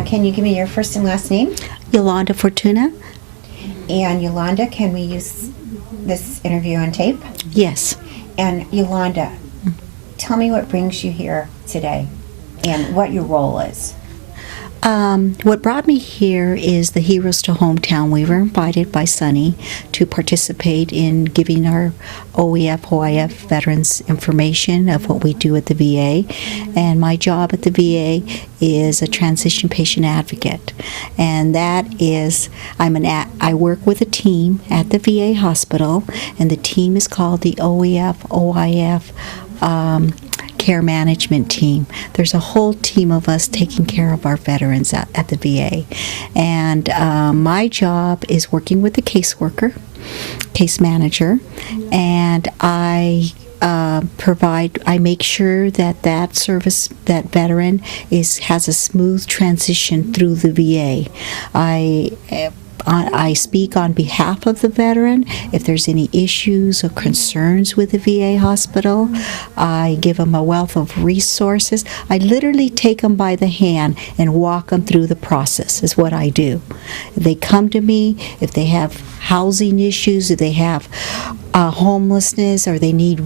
Can you give me your first and last name? Yolanda Fortuna? And Yolanda, can we use this interview on tape? Yes. And Yolanda, tell me what brings you here today and what your role is. What brought me here is the Heroes to Hometown. We were invited by Sunny to participate in giving our OEF, OIF veterans information of what we do at the VA. And my job at the VA is a transition patient advocate. And that is, I work with a team at the VA hospital, and the team is called the OEF, OIF care management team. There's a whole team of us taking care of our veterans at the VA. And my job is working with the caseworker, case manager, and I make sure that that veteran has a smooth transition through the VA. I speak on behalf of the veteran. If there's any issues or concerns with the VA hospital, I give them a wealth of resources. I literally take them by the hand and walk them through the process, is what I do. They come to me if they have housing issues, if they have homelessness, or they need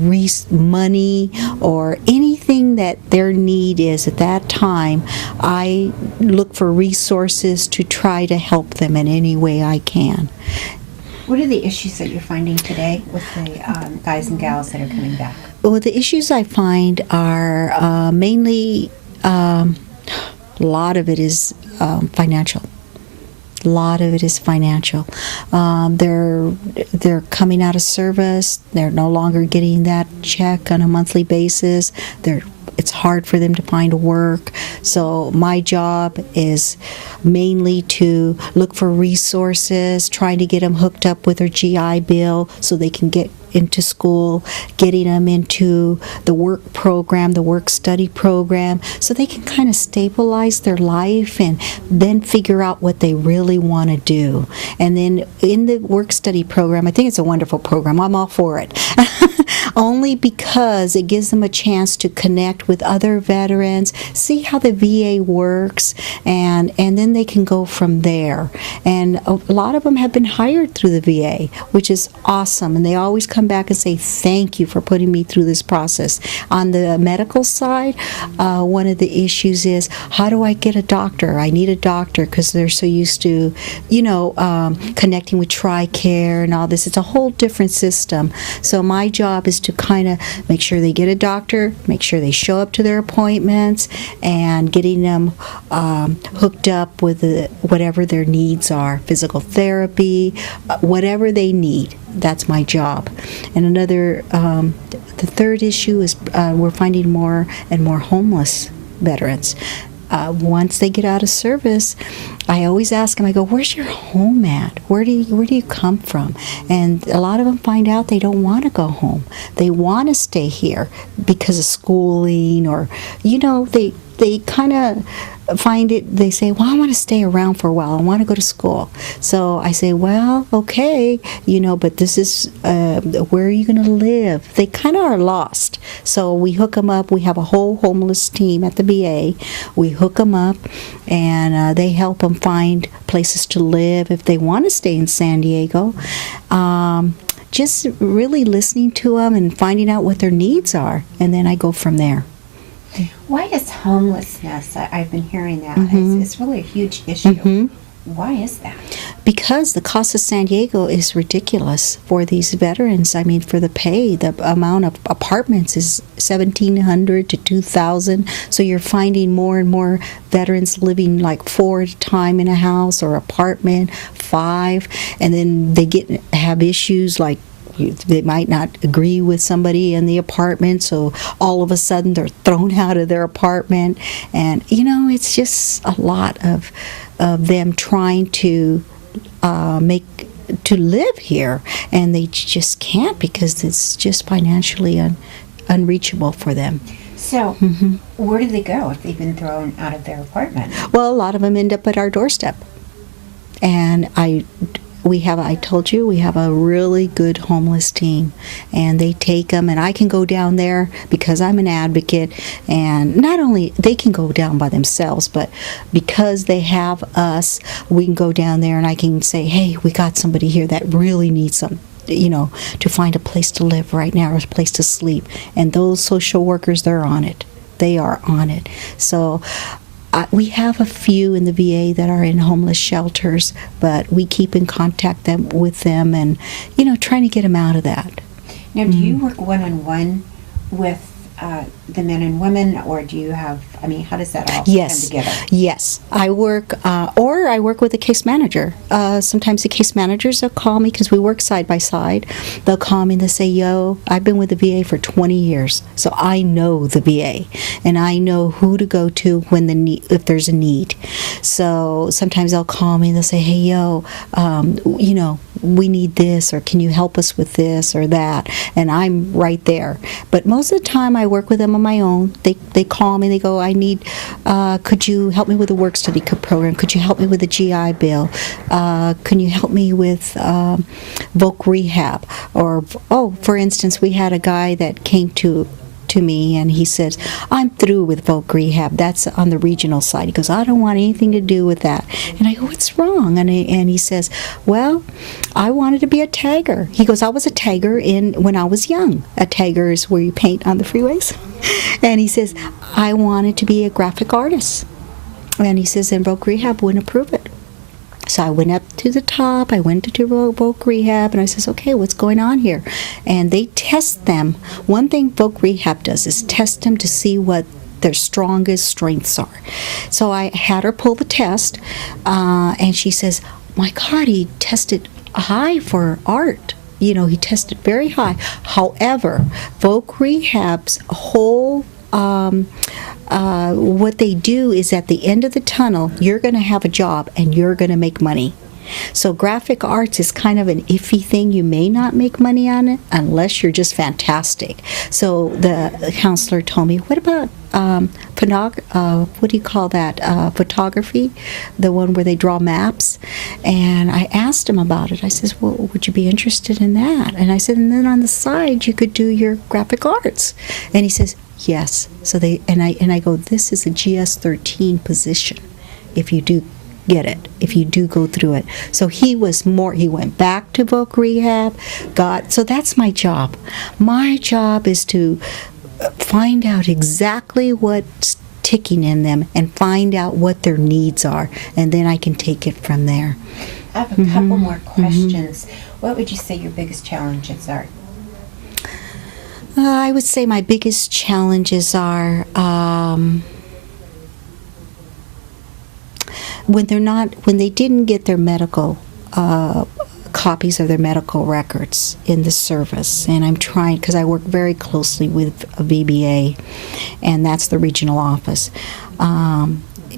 money, or anything that their need is at that time. I look for resources to try to help them in any way I can. What are the issues that you're finding today with the guys and gals that are coming back? Well, the issues I find are mainly, a lot of it is financial. A lot of it is financial. They're coming out of service. They're no longer getting that check on a monthly basis. It's hard for them to find work. So my job is mainly to look for resources, trying to get them hooked up with their GI Bill so they can get into school, getting them into the work program, the work study program, so they can kind of stabilize their life and then figure out what they really want to do. And then in the work study program, I think it's a wonderful program. I'm all for it. Only because it gives them a chance to connect with other veterans, see how the VA works, and then they can go from there. And a lot of them have been hired through the VA, which is awesome, and they always come back and say, thank you for putting me through this process. On the medical side, one of the issues is, how do I get a doctor? I need a doctor because they're so used to, connecting with TRICARE and all this. It's a whole different system. So my job is to kind of make sure they get a doctor, make sure they show up to their appointments, and getting them hooked up with whatever their needs are, physical therapy, whatever they need. That's my job. And the third issue is we're finding more and more homeless veterans. Once they get out of service, I always ask them, I go, where's your home at? Where do you come from? And a lot of them find out they don't want to go home. They want to stay here because of schooling, or, they kind of find it, they say, well, I want to stay around for a while. I want to go to school. So I say, well, okay, but this is, where are you going to live? They kind of are lost. So we hook them up. We have a whole homeless team at the VA. We hook them up, and they help them find places to live if they want to stay in San Diego. Just really listening to them and finding out what their needs are, and then I go from there. Why is homelessness, I've been hearing that, it's really a huge issue. Mm-hmm. Why is that? Because the cost of San Diego is ridiculous for these veterans. I mean, for the pay, the amount of apartments is $1,700 to $2,000. So you're finding more and more veterans living like 4 at a time in a house or apartment, 5, and then they have issues like they might not agree with somebody in the apartment, so all of a sudden they're thrown out of their apartment. And it's just a lot of them trying to live here, and they just can't because it's just financially unreachable for them. So where do they go if they've been thrown out of their apartment? Well, a lot of them end up at our doorstep, and I told you, we have a really good homeless team, and they take them, and I can go down there because I'm an advocate, and not only they can go down by themselves, but because they have us, we can go down there and I can say, hey, we got somebody here that really needs some, to find a place to live right now or a place to sleep. And those social workers, they're on it. They are on it. So we have a few in the VA that are in homeless shelters, but we keep in contact with them and, trying to get them out of that. Now, do you work one-on-one with the men and women, or do you have, how does that all come together? Yes. I work with a case manager. Sometimes the case managers will call me because we work side by side. They'll call me and they'll say, yo, I've been with the VA for 20 years, so I know the VA, and I know who to go to if there's a need. So sometimes they'll call me and they'll say, hey, yo, we need this, or can you help us with this or that? And I'm right there. But most of the time I work with them on my own. They call me, they go, could you help me with the work study program? Could you help me with the GI Bill? Can you help me with Voc Rehab? Or, for instance, we had a guy that came to me and he says, I'm through with Voc Rehab. That's on the regional side. He goes, I don't want anything to do with that. And I go, what's wrong? And he says, well, I wanted to be a tagger. He goes, I was a tagger when I was young. A tagger is where you paint on the freeways. And he says, I wanted to be a graphic artist. And he says, and Voc Rehab wouldn't approve it. So I went up to the top, I went to Voc Rehab, and I says, okay, what's going on here? And they test them. One thing Voc Rehab does is test them to see what their strongest strengths are. So I had her pull the test, and she says, my God, he tested high for art. He tested very high. However, Voc Rehab's whole what they do is at the end of the tunnel, you're going to have a job and you're going to make money. So graphic arts is kind of an iffy thing. You may not make money on it unless you're just fantastic. So the counselor told me, what about what do you call that? Photography, the one where they draw maps. And I asked him about it. I says, well, would you be interested in that? And I said, and then on the side you could do your graphic arts. And he says, yes. So I go, this is a GS-13 position if you do get it, if you do go through it. So he went back to Voc Rehab, so that's my job. My job is to find out exactly what's ticking in them and find out what their needs are, and then I can take it from there. I have a couple more questions. What would you say your biggest challenges are? I would say my biggest challenges are when they didn't get their medical copies of their medical records in the service. And I'm trying, because I work very closely with a VBA, and that's the regional office.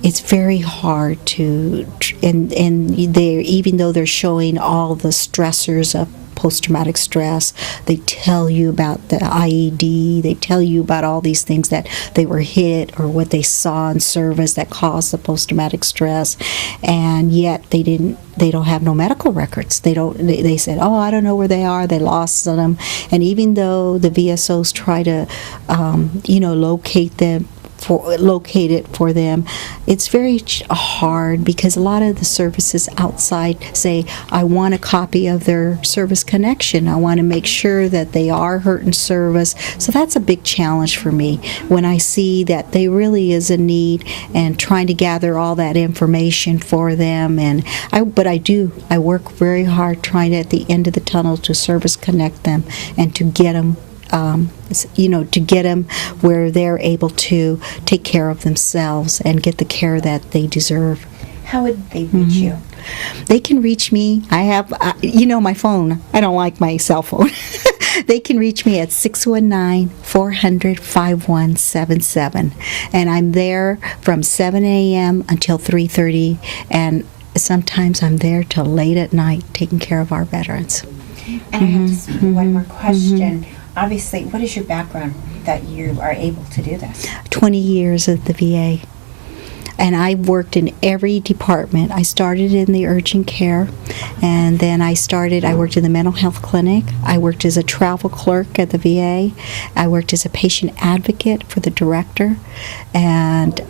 It's very hard and even though they're showing all the stressors of post-traumatic stress, they tell you about the IED, they tell you about all these things that they were hit or what they saw in service that caused the post-traumatic stress, and yet they don't have no medical records. They said, oh, I don't know where they are, they lost them. And even though the VSOs try to locate it for them, it's very hard, because a lot of the services outside say, I want a copy of their service connection. I want to make sure that they are hurt in service. So that's a big challenge for me when I see that there really is a need, and trying to gather all that information for them. But I work very hard trying to, at the end of the tunnel, to service connect them and to get them to get them where they're able to take care of themselves and get the care that they deserve. How would they reach you? They can reach me. I have, my phone. I don't like my cell phone. They can reach me at 619-400-5177. And I'm there from 7 a.m. until 3:30. And sometimes I'm there till late at night taking care of our veterans. And I have just one more question. Obviously, what is your background that you are able to do this? 20 years at the VA. and I worked in every department. I started in the urgent care, and then I worked in the mental health clinic. I worked as a travel clerk at the VA. I worked as a patient advocate for the director, and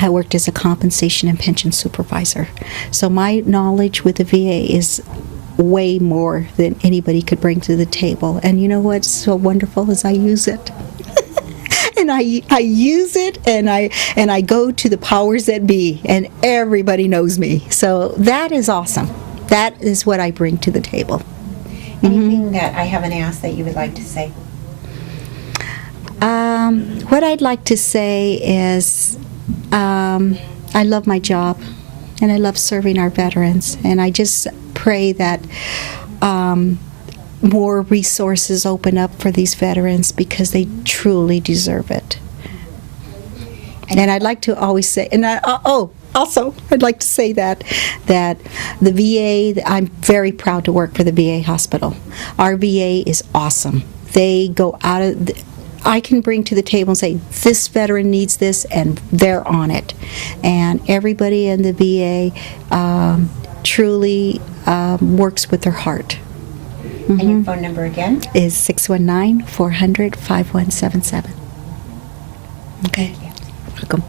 I worked as a compensation and pension supervisor. So my knowledge with the VA is way more than anybody could bring to the table. And you know what's so wonderful is I use it. And I use it, and I go to the powers that be, and everybody knows me. So that is awesome. That is what I bring to the table. Anything that I haven't asked that you would like to say? What I'd like to say is I love my job, and I love serving our veterans, and I just pray that more resources open up for these veterans because they truly deserve it. And I'd like to always say, and also, I'd like to say that the VA, I'm very proud to work for the VA hospital. Our VA is awesome. They go out of, I can bring to the table and say, this veteran needs this, and they're on it. And everybody in the VA truly works with their heart. And your phone number again? Is 619-400-5177. Okay. Welcome.